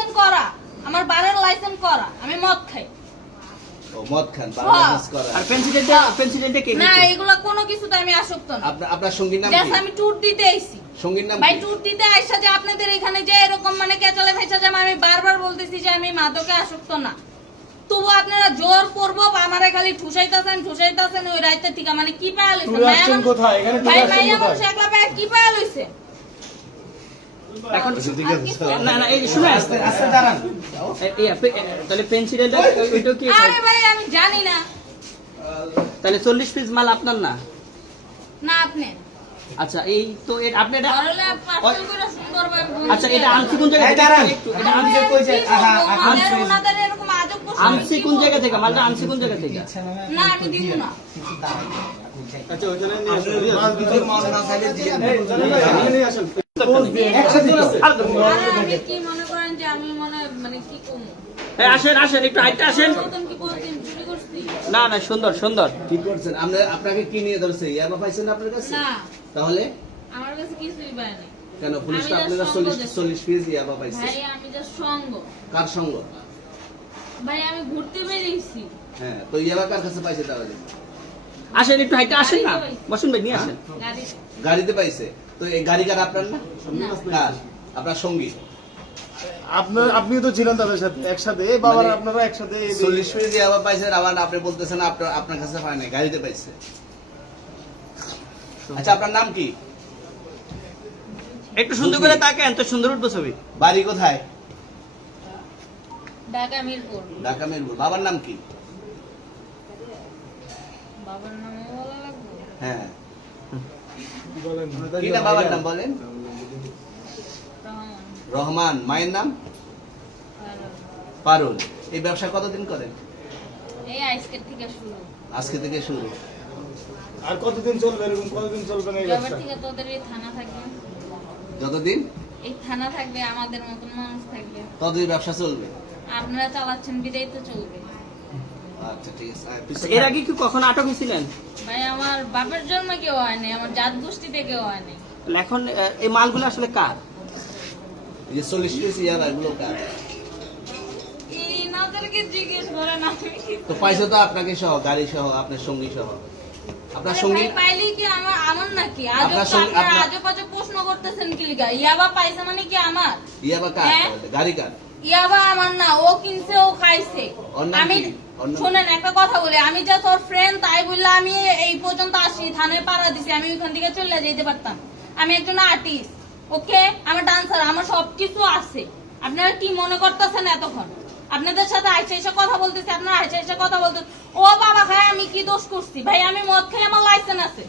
Licence করা। আমার বারের লাইসেন্স করা। আমি মদ খাই। ও মদ খান। করা। আর প্রেসিডেন্টে প্রেসিডেন্টে কে না? এগুলা কোনো কিছুতে আমি আসক্ত না। আপনার আপনার সঙ্গীর নাম আমি ট্যুর দিতে আইছি। সঙ্গীর নাম ভাই ট্যুর দিতে আইসা যে আপনাদের এখানে যে এরকম মানে কেচালে আমি বারবার বলতেছি যে আমি মাদকে আসক্ত না। তবু আপনারা জোর করব আমারে খালি ঠুসাইতাছেন ঠুসাইতাছেন ওই রাইতে ঠিক মানে কি পায়া লইছে? ভাই আসছেন মাইয়া মানুষ একলা পায়া কি পায়া লইছে? এখন ঠিক আর আছে কিছু স্যার। না না এই শুনে আস্তে আস্তে দাঁড়ান। এ- এ- পে- এ- তাহলে প্রেসিডেন্ট ওইটা কি আরে ভাই আমি জানি না। তাহলে চল্লিশ পিস মাল আপনার না? না আপনি। আচ্ছা এই তো এ- আপনি এটা ধরলে পার্সেল করে সুন্দরভাবে বলছি। আচ্ছা এটা আনছি কোন জায়গা থেকে? এটা আনছি কি আহা, আহা, ওনাদের- ওনাদের এরকম আজব আনছি কোন জায়গা থেকে? মালটা আনছি কোন জায়গা থেকে? না আমি দিব না। আর কি? মনে করেন যে আমি মনে মানে কি করব আসেন আসেন একটু হাইটটা আসেন। না না সুন্দর সুন্দর। কি করছেন? আমরা আপনাকে কি নিয়ে ধরছে? ইয়াবা পাইছেন আপনার কাছে? না। তাহলে? আমার কাছে কিছুই পায় নাই। কেন পুলিশ তো আমি আপনার just চল্লিশ সঙ্গ পিস ইয়াবা পাইছে। ভাই আমি যা সঙ্গ। কার সঙ্গ? ভাই আমি ঘুরতে বেরিয়েছি। হ্যাঁ তো ইয়াবা কার কাছে পাইছে তাহলে? আসেন একটু হাইটটা আসেন না। বসুন ভাই নিয়ে আসেন। গাড়ি গাড়িতে পাইছে? তো এই গাড়ি কার আপনার না। কার আপনার সঙ্গী। আপনার আপনিও তো ছিলেন তাদের সাথে একসাথে বাবার মানে আপনারা একসাথে চল্লিশ পিস ইয়াবা পাইছে আবার আপনি বলতেছেন আপনার আপনার কাছে পায় নাই গাড়িতে পাইছে। আচ্ছা আপনার নাম কি? একটু সুন্দর করে তাকেন তো সুন্দর উঠবো ছবি। বাড়ি কোথায়? ঢাকা মিরপুর। ঢাকা মিরপুর। বাবার নাম কি? বাবার নামে হ্যাঁ। বলেন। কি না বাবার নাম বলেন? রহমান। মায়ের নাম? পারুল। এই ব্যবসা কতদিন করেন? এই আজকের থেকে শুরু। আজকে থেকে শুরু। আর কতদিন চলবে এরকম? কতদিন চলবে না এই ব্যবসা? থেকে তোদের এই থানা থাকবে যতদিন? এই থানা থাকবে আমাদের মতন মানুষ থাকবে। ততদিন ব্যবসা চলবে? আপনারা চালাচ্ছেন বিদায় তো চলবে। আচ্ছা ঠিক আছে। এর আগে কি কখনো আটক হয়েছিলেন ভাই আমার বাপের জন্মে কেউ হয়নি আমার জাত গোষ্ঠীতে কেউ হয়নি। তাহলে এখন আহ, এই মালগুলো আসলে কার? যে চল্লিশ পিস ইয়াবা এগুলো কার? ইনাদেরকে জিজ্ঞেস করেন আমি কি তো পাইছে তো আপনাকে সহ গাড়ি সহ আপনার সঙ্গী সহ। আপনার আরে সঙ্গী ভাই পাইলে কি আমার আমার নাকি? আজব আপনার সঙ্গে- আপনারা আপনার- আজব আজব প্রশ্ন করতেছেন কি লিগা? ইয়াবা পাইছে মানে কি আমার? ইয়াবা কার হ্যাঁ? তাহলে? গাড়ি কার? ইয়াবা আমার না ও কিনছে ও খাইছে। ওর নাম আমি কি? ওর নাম শুনেন একটা কথা বলি আমি যা তোর ফ্রেন্ড তাই পর্যন্ত আসি, থানায় পাড়া দিছি, আমি ওইখান থেকে চলে যেতে পারতাম। আমি একজন আর্টিস্ট ওকে আমার ডান্সার আমার সবকিছু আছে। আপনারা কি মনে করতেছেন এতক্ষণ? আপনাদের সাথে আইসা এসে কথা বলতেছি, আপনারা আইসা এসে কথা বলতে ও বাবা ভাই, আমি কি দোষ করছি? ভাই, আমি মদ খাই, আমার লাইসেন্স আছে।